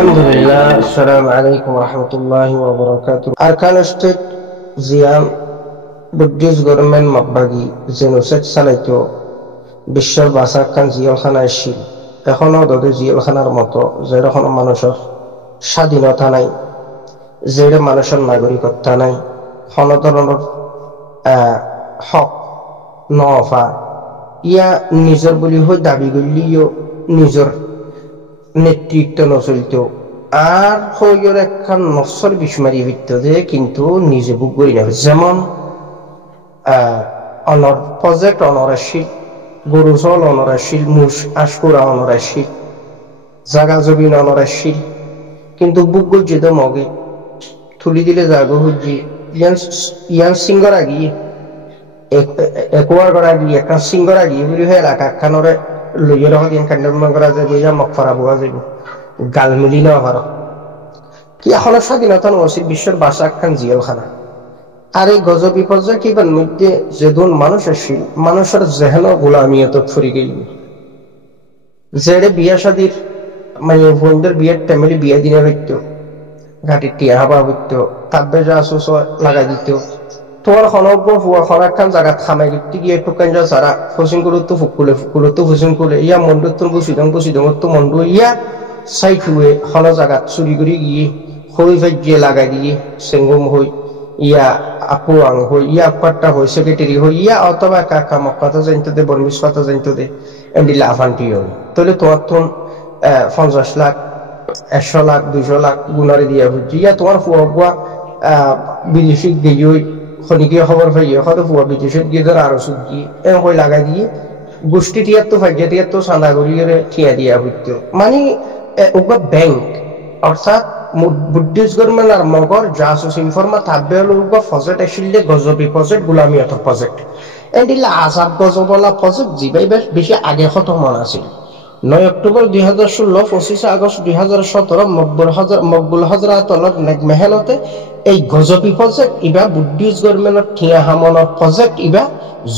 Alhamdulillah, Assalamu alaikum warahmatullahi wabarakatuh. Arkan State জিয়াম Buddhist government মকবাগি genocide চালাইতো বিশ্বের বাসাখান জিয়লখানা আসছিল এখনো দদে জিয়লখানার মতো যেরকম মানুষের স্বাধীনতা নাই, যেটা মানুষের নাগরিকত্ব নাই, কোনো ধরনের হক নফা ইয়া নিজের বলি হয়ে দাবি করলিও নিজের নেতৃত্ব নচলিত আর হইর একখান নসর বিস্মারি হইত যে কিন্তু নিজে বুক করি না। যেমন অনর প্রজেক্ট অনরাশীল, গরু চল অনরাশীল, মুস আশকুরা অনরাশীল, জাগা জমিন অনরাশীল, কিন্তু বুক গজ্জি তো মগে তুলি দিলে জাগো হুজি ইয়ান সিঙ্গর আগিয়ে একোয়ার করা গিয়ে একটা সিঙ্গর আগিয়ে বলি হয়ে এলাকা খানরে লইয়ে রাখা দিন কান্ডমান করা যাবে, ইয়া মকফারা বোয়া যাব গাল মিলি না ভারত কি এখন স্বাধীনতা নসিব বিশ্বের বাসা খান জিয়ালখানা। আর এই গজব বিপর্যয় কিবার মধ্যে যেদুন মানুষ আসিল মানুষের জেহেন গোলামিয়ত ফুরি গেল, যেড়ে বিয়া শাদির মানে বোনদের বিয়ের টাইমে বিয়া দিনে হইতো ঘাটির টিয়া হাবা হইতো তাব্বে যা সুস লাগাই দিত তোমার খনব্য ফুয়া খনাখান জায়গা খামাই গিয়ে গিয়ে টুকান যা সারা ফসিং করতো ফুকুলে ফসিং করলে ইয়া মন্ডু তোর বসিদং তো মন্ডু ইয়া সাইট হুয়ে হল জায়গা চুরি করে গিয়ে হই ভাইয়ে লাগাই দিয়ে সেঙ্গম হই ইয়া আপু আং হই ইয়া আপারটা হই সেক্রেটারি হই ইয়া অথবা কাকা মক্কাতা জানতে দে বর্মিস কথা জানতে দে এমডিলা আফান্টি হই তাহলে তোমার তো 50 লাখ 100 লাখ 200 লাখ গুনারে দিয়া হচ্ছে ইয়া তোমার ফুয়া বুয়া বিদেশি গিয়ে খনিকে খবর পাইয়ে হয়তো ফুয়া বিদেশত গিয়ে ধর আরো সুদ দিয়ে এম হই লাগাই দিয়ে গোষ্ঠী টিয়ার তো ভাগ্য টিয়ার তো চাঁদা করিয়ে ঠিয়া দিয়া হইতো মানে ওগা ব্যাংক অর্থাৎ বুদ্ধিস্ট গভর্নমেন্ট আর মগর জাসুস ইনফরমা থাকবে হলো প্রজেক্ট আসলে গজবি প্রজেক্ট গোলামিয়ত প্রজেক্ট এন্ডিলা আজাব গজবলা প্রজেক্ট জিবাই বেশি আগে খতম আছিল। 9 অক্টোবর 2016, 25 আগস্ট 2017 মকবুল হজরাতলত মেহনতে এই গজবি প্রজেক্ট ইবা বুদ্ধিস্ট গভর্নমেন্টের ঠিয়া হামনের প্রজেক্ট ইবা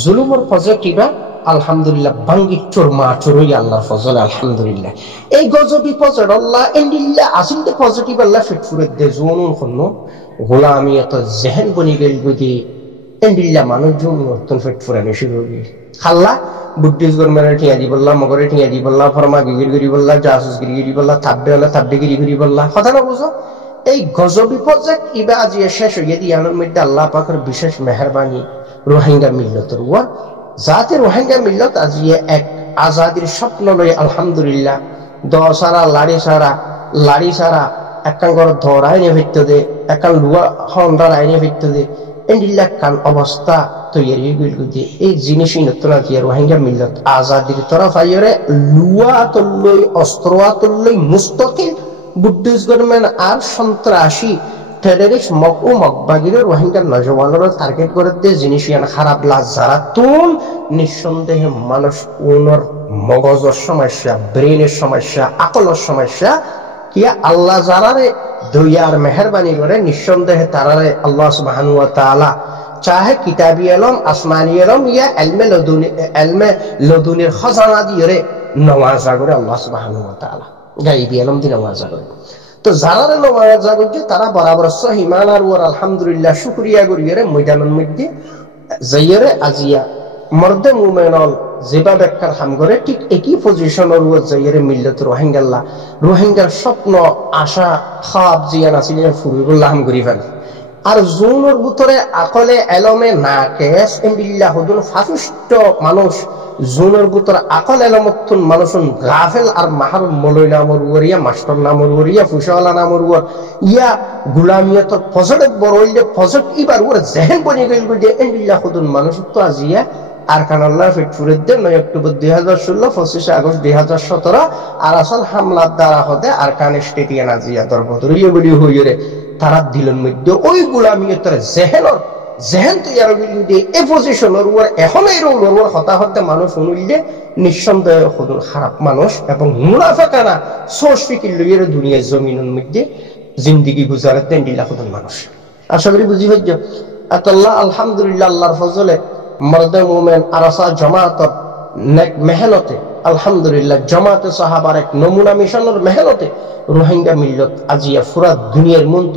জুলুমর প্রজেক্ট ইবা আলহামদুলিল্লাহ বাঙ্গি চোরমা চোরই আল্লাহর ফজল আলহামদুলিল্লাহ। এই গজবি প্রজেক্ট আল্লাহ এন্ডিল্লাহ আসিল পজিটিভ আল্লাহ ফিটফুরে দে জোনুন খন্ন গোলামিয়ত জেহেন বনি গেল বুদি এন্ডিল্লাহ মানুষ জোন নতুন ফিটফুরে শুরু হই খাল্লা বুদ্ধিস্ট গভর্নমেন্টের ঠিয়া দি বললা মগরে ঠিয়া দি বললা ফরমা গিরি বললা জাসুস গিরি বললা থাব্বে হলা থাব্বে গিরি বললা কথা না বুঝো। এই গজবি প্রজেক্ট ইবা আজি শেষ হইয়া দিয়ানোর মধ্যে আল্লাহ পাকের বিশেষ মেহেরবানি রোহিঙ্গা মিল্লতের ওয়া যাতে রোহিঙ্গা মিল্লত আজি এক আজাদির স্বপ্ন লই আলহামদুলিল্লাহ দশারা লাড়ি সারা একান ঘর ধর আইনে ভিত্ত দে একান লুয়া হন্ডার আইনে ভিত্ত দে এন্ডিল্লা কান অবস্থা তৈরি হয়ে গেল যে এই জিনিসই নতুন আছে রোহিঙ্গা মিল্লত আজাদির তরফ আইরে লুয়া তল্লই অস্ত্র তল্লই মুস্তকিল বুদ্ধিস্ট গভর্নমেন্ট আর সন্ত্রাসী টেররিস্ট মকবাগির রোহিঙ্গা নজওয়ানরা টার্গেট করে দিয়ে জিনিস খারাপ লাজ যারা তুন নিঃসন্দেহে মানুষ ওনার মগজের সমস্যা, ব্রেনের সমস্যা, আকলের সমস্যা কিয়া আল্লাহ যারারে দয়ার মেহরবানি করে নিঃসন্দেহে তারারে আল্লাহ সুবহানাহু ওয়া তাআলা চাহে কিতাবি এলম আসমানি এলম ইয়া এলমে লদুনির খাজানা দিয়ে নওয়াজা করে আল্লাহ সুবহানাহু ওয়া তাআলা গায়বি এলম দিয়ে নওয়াজা করে। তো যারা নওয়াজা করছে তারা বরাবর সহিমান আর ওর আলহামদুলিল্লাহ শুকরিয়া করিয়ে ময়দানের মধ্যে যাইয়ে আজিয়া মর্দে মুমেনল যেবা ব্যাখ্যার হাম করে ঠিক একই পজিশনের ওর যাইয়ে মিল্লত রোহিঙ্গার স্বপ্ন আশা খাব জিয়ান আসিলেন ফুরিবুল্লাহ হাম করি ফেলে আর জোনের ভিতরে আকলে এলমে না কেস এমবিল্লাহ হুদুন ফাফিষ্ট মানুষ জোনের ভিতরে আকল এলমতুন মানুষন গাফেল আর মাহার মলই নামর ওরিয়া মাস্টার নামর ওরিয়া ফুশাওয়ালা নামর ওর ইয়া গুলামিয়তর পজিটিভ বড় হইলে পজিটিভ ইবার ওর জেহেন বনি গেল যে এমবিল্লাহ হুদুন মানুষ তো আজিয়া আর কান আল্লাহ ফিটফুরের দিন 9 অক্টোবর 2016, 25 আগস্ট 2017 আর আসল হামলার দ্বারা হতে আর কান স্টেটিয়ান আজিয়া দরবদরিয়ে বলি হইরে তারা দিলেন মধ্যে ওই গোলামিয়তের জেহেন তৈরি হইলে এই পজিশনের ওর এখন এই রোর হতাহতে মানুষ অনুইলে নিঃসন্দেহে হুদুর খারাপ মানুষ এবং মুনাফিকানা সোর্স ফিকির লইয়ের দুনিয়ার জমিনের মধ্যে জিন্দেগি গুজারে দেন দিলা হুদুর মানুষ। আশা করি বুঝি হইজ আল্লাহ আলহামদুলিল্লাহ আল্লাহর ফজলে মর্দে মুমিন আরাসা জামাত নেক মেহনতে আলহামদুলিল্লাহ জামাতে সাহাবার এক নমুনা মিশনের মেহনতে রোহিঙ্গা মিল্লত আজিয়া ফুরা দুনিয়ার মন্ত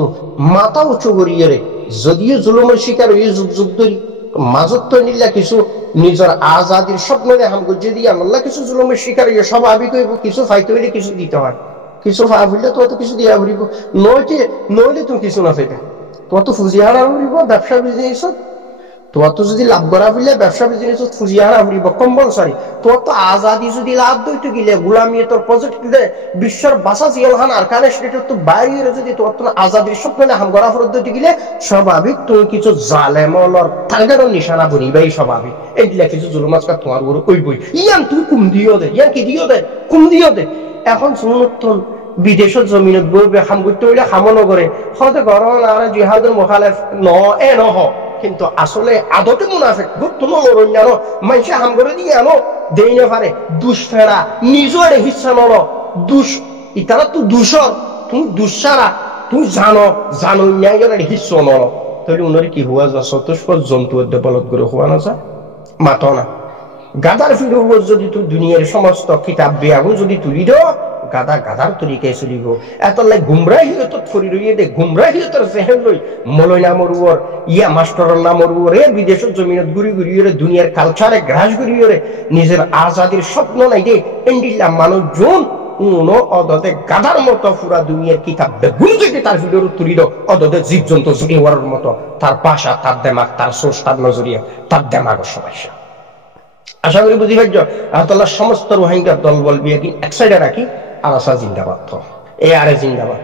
মাথা উঁচু করিয়ে রে যদিও জুলুমের শিকার হয়ে যুগ যুগ ধরি মাজত তো নিলা কিছু নিজের আজাদির স্বপ্ন দেখাম যদি আল্লাহ কিছু জুলুমের শিকার হইয়া স্বাভাবিক হইব কিছু ফাইতে হইলে কিছু দিতে হয় কিছু ফাইলে তো কিছু দিয়া ভরিব নইলে তুমি কিছু না ফেটে তোমার তো ফুজি হারা ভরিব ব্যবসা বিজনেস তোমার তো যদি লাভ করা হইলে ব্যবসা বিজনেস ফুজি হারা ভরিব কম্পালসারি তোমার তো আজাদি যদি লাভ দইতে গেলে গুলামি তোর প্রজেক্ট দিলে বিশ্বের বাসা জিয়ালহান আর কানে সেটা তো বাইরে যদি তোমার তো আজাদির স্বপ্ন হাম করা ফরত দইতে গেলে স্বাভাবিক তুমি কিছু জালেমলর তাগেরও নিশানা ভরিবাই স্বাভাবিক এইগুলা কিছু জুলুম আজকাল তোমার উপর কইবই ইয়ান তুই কুম দিও দে ইয়ান কি দিও দে কুম দিও দে এখন শুনুন বিদেশের জমিনত বইবে খাম করতে হইলে খামো করে হয়তো গরম আর জিহাদের মুখালেফ নহ কিন্তু আসলে আদতে মুনাফিক গুরুত্বপূর্ণ অন্যান্য মানুষে হাম করে দিয়ে আনো দেই না পারে দুষ্ফেরা নিজের হিসা নল দুষ ইতারা তো দূষর তুমি দুঃসারা তুমি জানো ন্যায়ের হিস্স নল তাহলে উনারে কি হওয়া যা চতুষ্পদ জন্তু বলত করে হওয়া না যায় মাত না গাদার ফিরব যদি তুই দুনিয়ার সমস্ত কিতাব বেয়াগো যদি তুলি দাও গাদার তরিকায় চলিব এত লাই গুমরাহিয়ত ফরি রইয়ে দে গুমরাহিয়তর জেহেন লই মলয় নামর উপর ইয়া মাস্টারের নামর উপরে বিদেশের জমিনত ঘুরিয়ে দুনিয়ার কালচারে গ্রাস ঘুরিয়ে নিজের আজাদির স্বপ্ন নাই দে এন্ডিল্লা মানুষজন উনো অদতে গাদার মতো পুরা দুনিয়ার কিতাব বেগুন থেকে তার ভিডিও তুলি দাও অদতে জীবজন্তু জুড়ে হওয়ার মতো তার ভাষা তার দেমাগ তার সোর্স তার নজরিয়া তার দেমাগের সমস্যা আশা করি বুঝি পারছ আল্লাহ সমস্ত রোহিঙ্গার দল বলবি এক সাইডে রাখি আরাসা জিন্দাবাদ এআরএ জিন্দাবাদ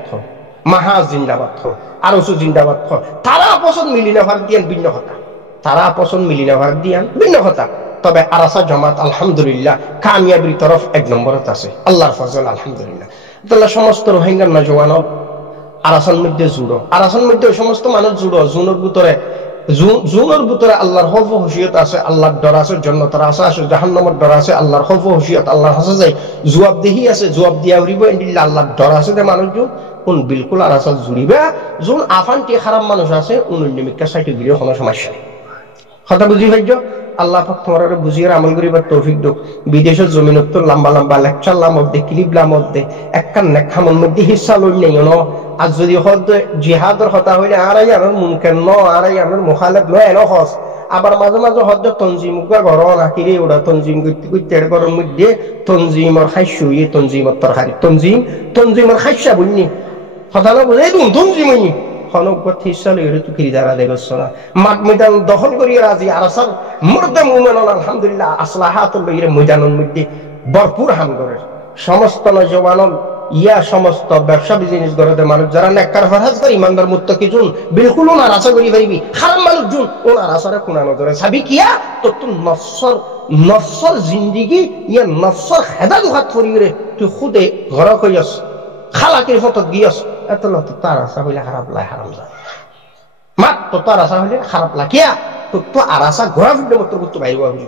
মাহাজ জিন্দাবাদ আরসু জিন্দাবাদ তারা পছন্দ মিলিনা ভাগ দিয়ান ভিন্ন কথা তারা পছন্দ মিলিনা ভাগ দিয়ান ভিন্ন কথা তবে আরাসা জামাত আলহামদুলিল্লাহ কামিয়াবির তরফ এক নম্বরত আছে আল্লাহর ফজল আলহামদুলিল্লাহ তাহলে সমস্ত রোহিঙ্গার নজওয়ান আরাসার মধ্যে জুড়ো আরাসার মধ্যে সমস্ত মানুষ জুড়ো জুনের ভিতরে আল্লাহর খৌফ হুশিয়ত আছে আল্লাহর ডর আছে জান্নাতের আশা আছে জাহান্নামের ডর আছে আল্লাহর খৌফ হুশিয়ত আল্লাহর হাসা যায় জবাবদিহি আছে জবাব দিয়া উড়িব ইনশাআল্লাহ আল্লাহর ডর আছে যে মানুষজন কোন বিলকুল আর আসল জুড়িবে যোন আফানটি খারাপ মানুষ আছে উন্নয়নিকা সাইটে গিয়ে কোনো সমস্যা নেই কথা বুঝি ভাইজ আল্লাহ পাক তোমার বুঝিয়ে আমল করিবার তৌফিক দাও বিদেশের জমিনত তো লম্বা লেকচার মধ্যে ক্লিপলা মধ্যে একখান নেখামর মধ্যে হিস্সা লই নাই আর যদি হদ জিহাদের হতা হইলে আড়াই আনার মুনকেন আড়াই আনার মুখালেফ এন হস আবার মাঝে মাঝে হদ তঞ্জিম ঘর নাকিরে ওরা তঞ্জিম করতে করতে ঘরের মধ্যে তঞ্জিমর খাইছ ইয়ে তঞ্জিমর তরকারি তঞ্জিমর খাইসা বুঝনি কথা না বুঝে তঞ্জিম হইনি খনকগত হিসা লই তো কিরিদারা দেখছ না মাঠ ময়দান দখল করিয়া রাজি আরাসার মুরদে মুমিন আলহামদুলিল্লাহ আসলাহাত লইরে ময়দানের মধ্যে ভরপুর হাম করে সমস্ত নজওয়ান ইয়া সমস্ত ব্যবসা বিজনেস করতে মানুষ যারা নেককার ফরহাজ করে ইমানদার মুত্তাকি জুন বিলকুল ওনার আশা করি পারিবি খারাপ মানুষ জুন ওনার আশারে কোনা নজরে সাবি কিয়া তো তুই নফসর জিন্দেগি ইয়া নফসর হেদা দুহাত ফরিরে তুই খুদে ঘর কইয়াস খালাকের ফটো গিয়াস এত না তো তার আশা হইলে খারাপ লাগে হারাম যায় মাত্র তার আশা হইলে খারাপ লাগে কিয়া তো আর আশা ঘোরা ফিরলে মতো করতে বাইরে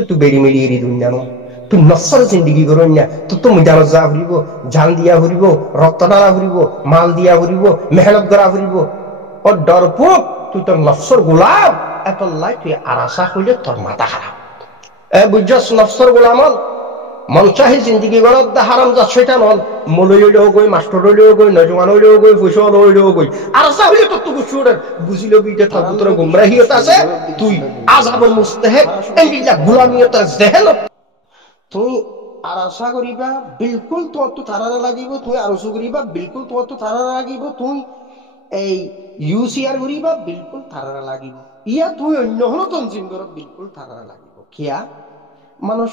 তুই বেড়ি মেড়ি এরি দুনিয়া নো তুই নফসর জিন্দেগি করুন না তো ময়দানত যা ফুরিব জান দিয়া ফুরিব রক্ত ডালা ফুরিব মাল দিয়া ফুরিব মেহনত করা ফুরিব ও ডরপোক তুই তোর নফসর গোলাম এত লাই তুই আর আশা হইলে তোর মাথা খারাপ বুঝছস নফসর গোলামল মন চাহি জিন্দেগি গলত হারাম যা সেটা নল মলই হইলেও গই মাস্টার হইলেও গই নজওয়ান হইলেও গই পয়সা হইলেও গই আর আশা হইলে তোর তো কিছু বুঝিল বিটে তোর ভিতরে গুমরাহিয়ত আছে তুই আযাবের মুস্তাহিক এইটা গোলামিয়ত জেহেনত তুই আর আশা করিবা বিলকুল তোমার তো তারা লাগিব তুই আরসু করিবা বিলকুল তোমার তো তারা লাগিব তুই এই ইউসিআর করিবা বিলকুল তারা লাগিব ইয়া তুই অন্য হলো তনজিম কর বিলকুল তারা লাগিব কিয়া মানুষ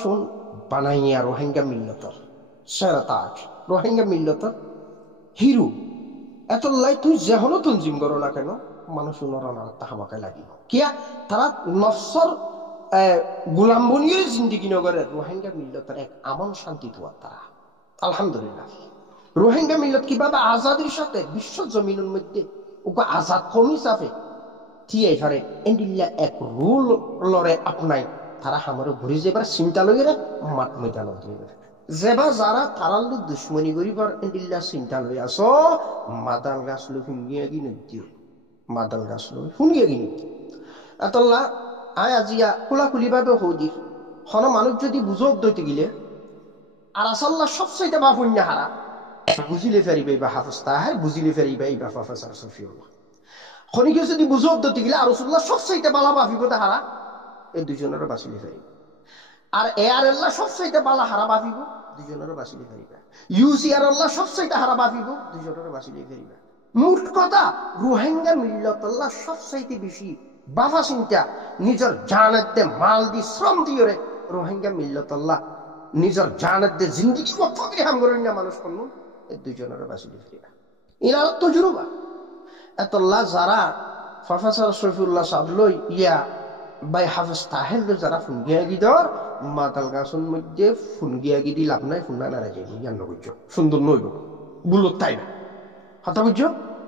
বানাইয়া রোহিঙ্গা মিল্লতর সেরাতাজ রোহিঙ্গা মিল্লতর হিরো এত লাই তুই যে হলো তনজিম করো না কেন মানুষ নরানার তাহামাকে লাগিব কিয়া তারা নফসর গোলাম বনিয়ে জিন্দিগি নগরে রোহিঙ্গা মিল্লতের এক আমন শান্তি দোয়া তারা আলহামদুলিল্লাহ রোহিঙ্গা মিল্লত কিভাবে আজাদির সাথে বিশ্ব জমিনের মধ্যে ওকে আজাদ কমি চাপে থিয়াই ফারে এন্ডিল্লা এক রুল লরে আপনাই তারা আমারও ঘুরে যাবার চিন্তা লইরে মাঠ ময়দান যেবা যারা তারার লোক দুশ্মনী করিবার এন্ডিল্লা চিন্তা লই আস মাদাল গাছ লো শুনিয়ে কি নদিও মাদাল গাছ লো শুনিয়ে কি নদিও এতল্লা আয় আজিয়া খোলাখুলি ভাবে হৌদি হন মানুষ যদি বুঝক দইতে গেলে আর আসল্লাহ সবচাইতে বা পুণ্য হারা বুঝিলে ফেরিবে বা হাফেজ তাহের বুঝিলে ফেরিবে বা প্রফেসর শফিউল্লাহ খনিকে যদি বুঝো পদ্ধতি গিলা আর রাসূলুল্লাহ সবচাইতে বালা বাফিব হারা এই দুইজনেরও বাঁচিলে ফেরিবে আর এ আর আল্লাহ সবচাইতে বালা হারা বাফিব দুইজনেরও বাঁচিলে ফেরিবে ইউসি আর আল্লাহ সবচাইতে হারা বাফিব দুইজনেরও বাঁচিলে ফেরিবে মোট কথা রোহিঙ্গা মিল্লাতুল্লাহ সবচাইতে বেশি বাফা চিন্তা নিজের জানাতে মাল দি শ্রম দিয়ে রোহিঙ্গা মিল্লাতুল্লাহ নিজের জানাতে জিন্দগি মফকি হাম করেন না মানুষ কোন এই দুইজনেরও বাঁচিলে ফেরিবে ইনার তজরুবা এতল্লাহ যারা প্রফেসর শফিউল্লাহ সাহেব লই ইয়া বাই হাফেজ তাহের যারা ফুনগিয়া গিদর মাতাল গাছন মধ্যে ফুনগিয়া গিদি লাভ নাই ফুন্না নারা যাইব ইয়ান নবুঝ সুন্দর নইব বুলত তাই না কথা বুঝছো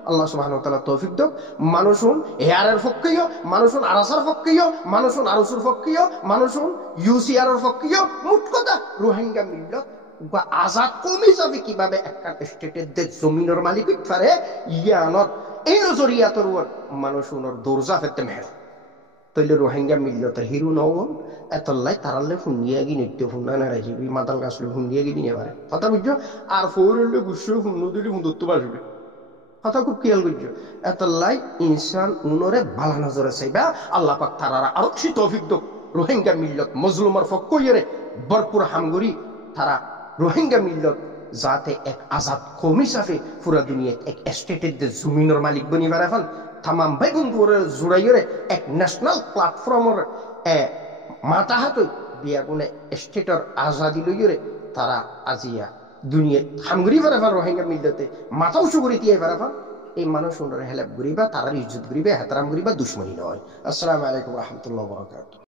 আল্লাহ সুবহানাহু ওয়া তাআলা তৌফিক দাও মানুষুন এয়ারের পক্ষেও মানুষুন আরাসার পক্ষেও মানুষুন আরসুর পক্ষেও মানুষুন ইউসিআর এর পক্ষেও মোট কথা রোহিঙ্গা মিল্লত বা আজাদ কমি যাবে কিভাবে একটা স্টেটের যে জমিনের মালিক পারে ইয়ানত এই নজরিয়াতর মানুষুনের দরজা ফেতে মেহের তইলে রোহিঙ্গা মিল্লতের হিরু নওন এতলাই তারালে ফুনিয়া গি নিত্য ফুন্না না রাজিবি মাতাল গাছলে ফুনিয়া গি দিনে পারে কথা বুঝছো আর ফৌরলে গুসু ফুন্ন দিলি হুন্দত্ব বাসবে কথা খুব খেয়াল করছো এতলাই ইনসান উনরে বালা নজরে চাইবা আল্লাহ পাক তারারা আরো সে তৌফিক দাও রোহিঙ্গা মিল্লত মজলুমার ফক্কইরে ভরপুর হামগুরি তারা রোহিঙ্গা মিল্লত যাতে এক আজাদ কৌম হিসাবে পুরা দুনিয়াত এক স্টেটের যে জমিনের মালিক বনি পারে তামাম বেগুন জোড়াইরে এক ন্যাশনাল প্ল্যাটফর্মের মাথা হাত বিয়াগুনে স্টেটের আজাদি লইরে তারা আজিয়া দুনিয়া হামগুড়ি পারে রোহিঙ্গা মিল্লতে মাথা উঁচু করে দিয়ে পারে এই মানুষ হেল্প করিবা তারা ইজ্জত করিবা হেতারাম করিবা দুশ্মনী নয়। আসসালামু আলাইকুম রহমতুল্লাহ বরকাতুহু।